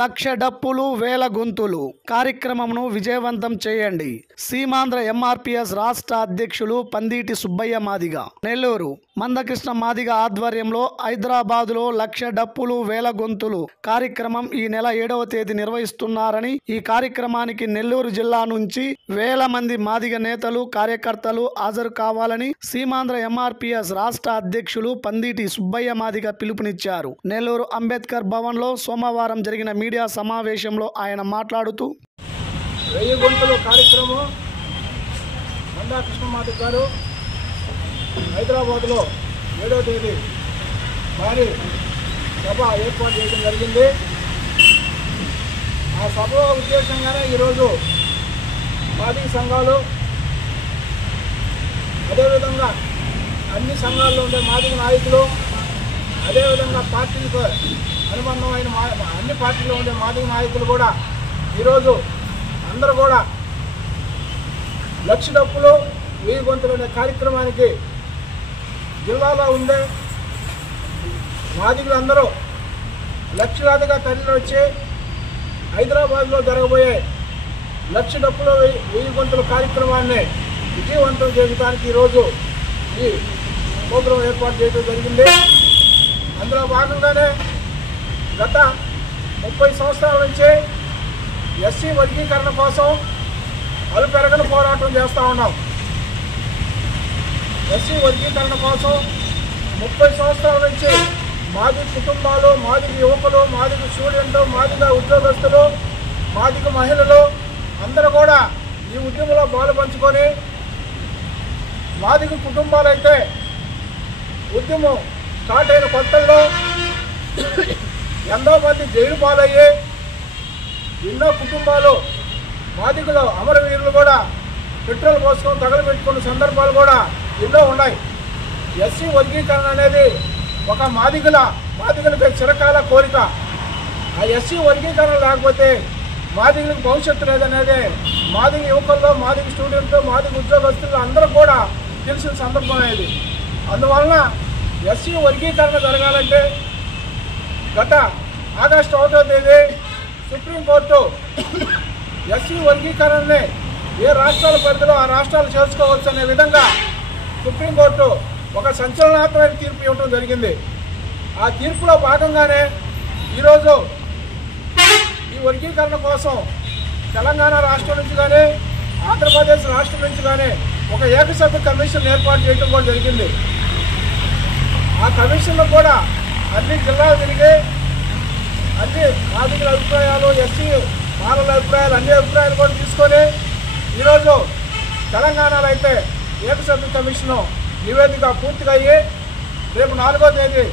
లక్ష డప్పులు వేల గొంతులు కార్యక్రమమును విజయవంతం చేయండి. సీమాంధ్ర ఎంఆర్పీఎస్ రాష్ట్ర అధ్యక్షులు పందిటి సుబ్బయ్య మాదిగ, నెల్లూరు మందకృష్ణ మాదిగ ఆధ్వర్యంలో హైదరాబాదులో లక్ష డప్పులు వేల గొంతులు కార్యక్రమం ఈ నెల 7వ తేదీ నిర్వహిస్తున్నారని, ఈ కార్యక్రమానికి నెల్లూరు జిల్లా నుంచి వేల మంది మాదిగ నేతలు కార్యకర్తలు హాజరు కావాలని సీమాంధ్ర ఎంఆర్పీఎస్ రాష్ట్ర అధ్యక్షులు పందిటి సుబ్బయ్య మాదిగ పిలుపునిచ్చారు. నెల్లూరు అంబేద్కర్ భవన్ లో సోమవారం జరిగిన మీడియా సమావేశంలో ఆయన మాట్లాడుతూ, 1000 గొంతులు కార్యక్రమం మందకృష్ణ మాదిగ గారు హైదరాబాద్లో 7వ తేదీ భారీ సభ ఏర్పాటు చేయడం జరిగింది. ఆ సభలో ఉద్దేశంగానే ఈరోజు మాదిగ సంఘాలు, అదేవిధంగా అన్ని సంఘాల్లో ఉండే మాదిగ నాయకులు, అదేవిధంగా పార్టీలకు అనుబంధమైన అన్ని పార్టీల్లో ఉండే మాదిగ నాయకులు కూడా ఈరోజు అందరూ కూడా లక్ష డప్పులు 1000 గొంతులు అనే కార్యక్రమానికి జిల్లాలో ఉండే మాదిగలందరూ లక్షలాదిగా తరలి వచ్చి హైదరాబాద్లో జరగబోయే లక్ష డప్పులు 1000 గొంతుల కార్యక్రమాన్ని విజయవంతం చేయడానికి ఈరోజు ఈ ప్రోగ్రాం ఏర్పాటు చేయడం జరిగింది. అందులో భాగంగానే గత 30 సంవత్సరాల నుంచి ఎస్సీ వర్గీకరణ కోసం అలుపెరగని పోరాటం చేస్తూ ఉన్నాం. ఎస్సీ వర్గీకరణ కోసం 30 సంవత్సరాల నుంచి మాదిగ కుటుంబాలు, మాదిగ యువకులు, మాదిగ స్టూడెంట్లు, మాదిగ ఉద్యోగస్తులు, మాదిగ మహిళలు అందరూ కూడా ఈ ఉద్యమంలో పాలుపంచుకొని, మాదిగ కుటుంబాలైతే ఉద్యమం స్టార్ట్ అయిన కొత్తల్లో ఎంతో మంది జైలు పాలయ్యి, ఎన్నో కుటుంబాలు మాదిగలు అమరవీరులు కూడా పెట్రోల్ పోసుకొని తగలబెట్టుకున్న సందర్భాలు కూడా ఎన్నో ఉన్నాయి. ఎస్సీ వర్గీకరణ అనేది ఒక మాదిగలకు చిరకాల కోరిక. ఆ ఎస్సీ వర్గీకరణ లేకపోతే మాదిగలకు భవిష్యత్తు లేదనేది మాదిగ యువకుల్లో, మాదిగ స్టూడెంట్లు, మాదిగ ఉద్యోగస్తులు అందరూ కూడా తెలిసిన సందర్భం అనేది. అందువలన ఎస్సీ వర్గీకరణ జరగాలంటే గత ఆగస్టు 1వ తేదీ సుప్రీంకోర్టు ఎస్సీ వర్గీకరణని ఏ రాష్ట్రాల పరిధిలో ఆ రాష్ట్రాలు చేసుకోవచ్చు అనే విధంగా సుప్రీంకోర్టు ఒక సంచలనాత్మకమైన తీర్పు ఇవ్వడం జరిగింది. ఆ తీర్పులో భాగంగానే ఈరోజు ఈ వర్గీకరణ కోసం తెలంగాణ రాష్ట్రం నుంచి కానీ, ఆంధ్రప్రదేశ్ రాష్ట్రం నుంచి కానీ ఒక ఏకసభ్య కమిషన్ ఏర్పాటు చేయడం కూడా జరిగింది. ఆ కమిషన్లో కూడా అన్ని జిల్లాలు తిరిగి అన్ని మాదిగల అభిప్రాయాలు, ఎస్సీ మాలల అభిప్రాయాలు, అన్ని అభిప్రాయాలు కూడా తీసుకొని ఈరోజు తెలంగాణలో అయితే ఏకసభ్య కమిషను నివేదిక పూర్తిగా అయ్యి రేపు 4వ తేదీ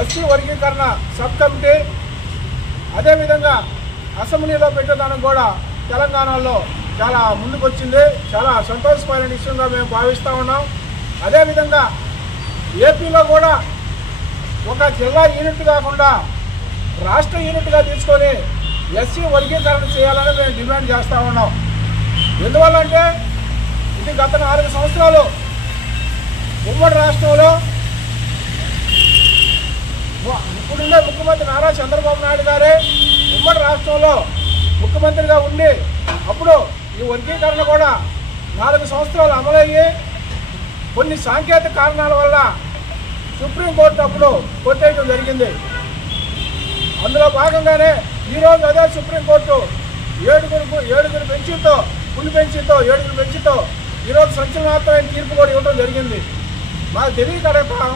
ఎస్సీ వర్గీకరణ సబ్ కమిటీ, అదేవిధంగా అసెంబ్లీలో పెట్టడానికి కూడా తెలంగాణలో చాలా ముందుకు వచ్చింది. చాలా సంతోషమైన విషయంగా మేము భావిస్తూ ఉన్నాం. అదేవిధంగా ఏపీలో కూడా ఒక జిల్లా యూనిట్ కాకుండా రాష్ట్ర యూనిట్గా తీసుకొని ఎస్సీ వర్గీకరణ చేయాలని మేము డిమాండ్ చేస్తూ ఉన్నాం. ఎందువల్లంటే ఇది గత 4 సంవత్సరాలు ఉమ్మడి రాష్ట్రంలో ఇప్పుడున్న ముఖ్యమంత్రి నారా చంద్రబాబు నాయుడు గారే ఉమ్మడి రాష్ట్రంలో ముఖ్యమంత్రిగా ఉండి అప్పుడు ఈ వర్గీకరణ కూడా 4 సంవత్సరాలు అమలయ్యి కొన్ని సాంకేతిక కారణాల వల్ల సుప్రీంకోర్టు అప్పుడు కొట్టేయడం జరిగింది. అందులో భాగంగానే ఈరోజు అదే సుప్రీంకోర్టు 7 బెంచీతో ఫుల్ బెంచీతో 7 బెంచీతో ఈరోజు సంచలనాత్మకమైన తీర్పు కూడా ఇవ్వడం జరిగింది. మాకు తెలియకడతాం,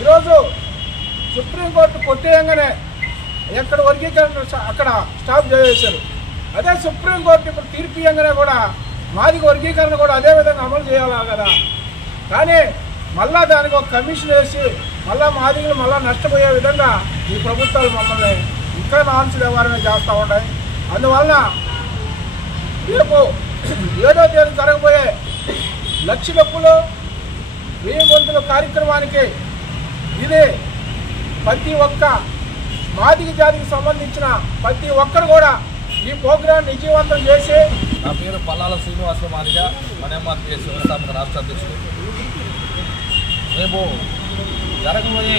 ఈరోజు సుప్రీంకోర్టు కొట్టేయంగానే ఎక్కడ వర్గీకరణ అక్కడ స్టాప్ చేసేశారు. అదే సుప్రీంకోర్టు ఇప్పుడు తీర్పు ఇవ్వగానే కూడా మాదిగ వర్గీకరణ కూడా అదేవిధంగా అమలు చేయాలి కదా. కానీ మళ్ళా దానికి ఒక కమిషన్ వేసి మళ్ళా మాదిగలు మళ్ళా నష్టపోయే విధంగా ఈ ప్రభుత్వాలు మమ్మల్ని ఇంకా నాన్స్ వ్యవహారమే చేస్తూ ఉంటాయి. అందువలన రేపు 7వ తేదీ జరగబోయే లక్ష డప్పులు 1000 గొంతుల కార్యక్రమానికి ఇది ప్రతి ఒక్క మాదిగ జాతికి సంబంధించిన ప్రతి ఒక్కరు కూడా ఈ ప్రోగ్రాం విజయవంతం చేసి. నా పేరు పల్లాల శ్రీనివాస మాదిగ, ఎంఆర్పీఎస్ వ్యవస్థాపక రాష్ట్ర అధ్యక్షుడు. రేపు జరగబోయే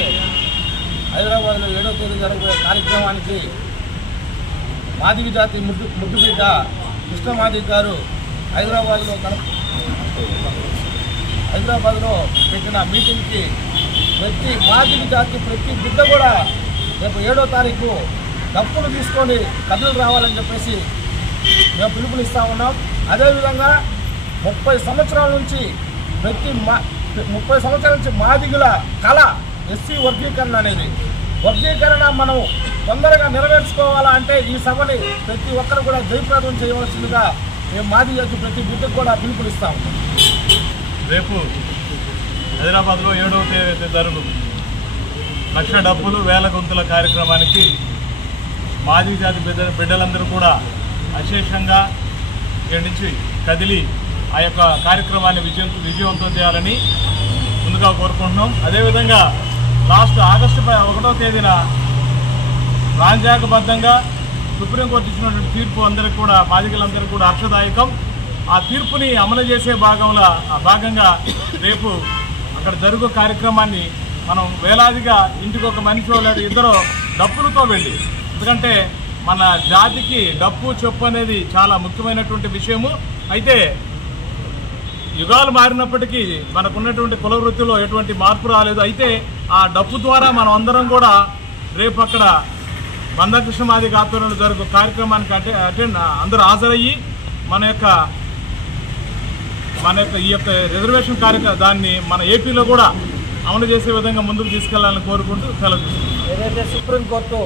హైదరాబాద్లో 7వ తేదీ జరగబోయే కార్యక్రమానికి మాదిగ జాతి ముద్దుబిడ్డ కృష్ణమాదిగ గారు హైదరాబాద్లో పెట్టిన మీటింగ్కి ప్రతి మాదిగ జాతి ప్రతి బిడ్డ కూడా రేపు 7వ తారీఖు డప్పులు తీసుకొని కథలు రావాలని చెప్పేసి మేము పిలుపునిస్తూ ఉన్నాం. అదేవిధంగా 30 సంవత్సరాల నుంచి మాదిగల కళ ఎస్సీ వర్గీకరణ అనేది మనం తొందరగా నెరవేర్చుకోవాలా అంటే ఈ సభని ప్రతి ఒక్కరు కూడా జయప్రదం చేయవలసిందిగా మేము మాదిగ జాతి ప్రతి బిడ్డకు కూడా పిలుపునిస్తాం. రేపు హైదరాబాద్లో 7వ తేదీ జరుగు లక్ష డబ్బులు వేల గొంతుల కార్యక్రమానికి మాదిగ జాతి బిడ్డలందరూ కూడా అశేషంగా ఇక్కడి నుంచి కదిలి ఆ యొక్క కార్యక్రమాన్ని విజయవంతం చేయాలని ముందుగా కోరుకుంటున్నాం. అదేవిధంగా లాస్ట్ ఆగస్టు 1వ తేదీన రాజ్యాంగబద్ధంగా సుప్రీంకోర్టు ఇచ్చినటువంటి తీర్పు అందరికీ కూడా మాదిగలందరికీ కూడా హర్షదాయకం. ఆ తీర్పుని అమలు చేసే భాగంగా రేపు అక్కడ జరుగు కార్యక్రమాన్ని మనం వేలాదిగా ఇంటికి ఒక మనిషి లేదా ఇద్దరు డప్పులతో వెళ్ళి, ఎందుకంటే మన జాతికి డప్పు చెప్పు అనేది చాలా ముఖ్యమైనటువంటి విషయము. అయితే యుగాలు మారినప్పటికీ మనకున్నటువంటి కుల వృత్తిలో ఎటువంటి మార్పు రాలేదు. అయితే ఆ డప్పు ద్వారా మనం అందరం కూడా రేపు అక్కడ మందకృష్ణ మాదిగ ఆధ్వర్యంలో జరుగు కార్యక్రమానికి అందరూ హాజరయ్యి మన యొక్క ఈ యొక్క రిజర్వేషన్ దాన్ని మన ఏపీలో కూడా అమలు చేసే విధంగా ముందుకు తీసుకెళ్లాలని కోరుకుంటూ సెలవు. ఏదైతే సుప్రీంకోర్టు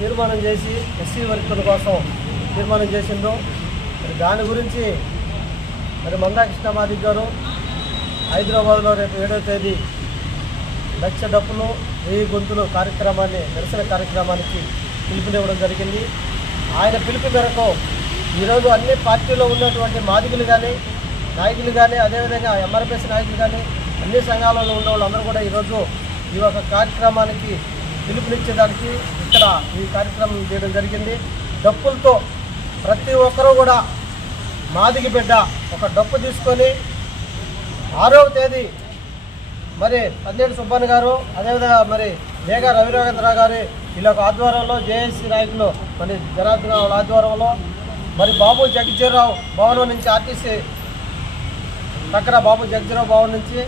తీర్మానం చేసి ఎస్సీ వర్గీకరణ కోసం తీర్మానం చేసిందో దాని గురించి మందాకృష్ణ మాదిగ గారు హైదరాబాద్లో రేపు 7వ తేదీ లక్ష డప్పులు 1000 గొంతులు కార్యక్రమాన్ని నిరసన కార్యక్రమానికి పిలుపునివ్వడం జరిగింది. ఆయన పిలుపు మేరకు ఈరోజు అన్ని పార్టీలో ఉన్నటువంటి మాదిగలు కానీ నాయకులు కానీ అదేవిధంగా ఎంఆర్పిఎస్ నాయకులు కానీ అన్ని సంఘాలలో ఉన్న వాళ్ళందరూ కూడా ఈరోజు ఈ యొక్క కార్యక్రమానికి పిలుపునిచ్చేదానికి ఇక్కడ ఈ కార్యక్రమం చేయడం జరిగింది. డప్పులతో ప్రతి ఒక్కరూ కూడా మాదిగ బిడ్డ ఒక డప్పు తీసుకొని 6వ తేదీ మరి పన్నెండు సుబ్బన్న గారు అదేవిధంగా మరి మేఘా రవిరాఘేంద్ర గారి వీళ్ళ ఆధ్వర్యంలో జేఏసీ నాయకులు మరి జనార్దన వాళ్ళ ఆధ్వర్యంలో మరి బాబు జగజ్జీరావు భవనం నుంచి ఆర్టీసీ పక్కన బాబు జగజ్జీరావు భవన్ నుంచి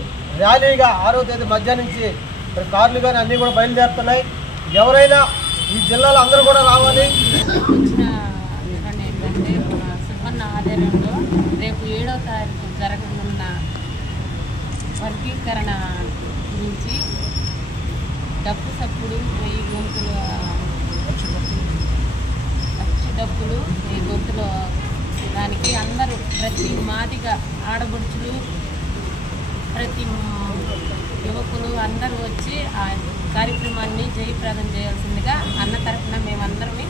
ర్యాలీగా 6వ తేదీ మధ్యాహ్నం నుంచి మరి కార్లు కానీ అన్నీ కూడా బయలుదేరుతున్నాయి. ఎవరైనా ఈ జిల్లాలో అందరూ కూడా రావాలి. ఏంటంటే సుబ్బన్న ఆధ్వర్యంలో రేపు 7వ తారీఖు జరగనున్న వర్గీకరణ గురించి డప్పు సప్పుడు 1000 గొంతులు లక్ష డప్పులు 1000 గొంతులు దానికి అందరూ ప్రతి మాదిగ ఆడబడుచులు ప్రతి యువకులు అందరూ వచ్చి ఆ కార్యక్రమాన్ని జయప్రదం చేయాల్సిందిగా అన్న తరఫున మేమందరమే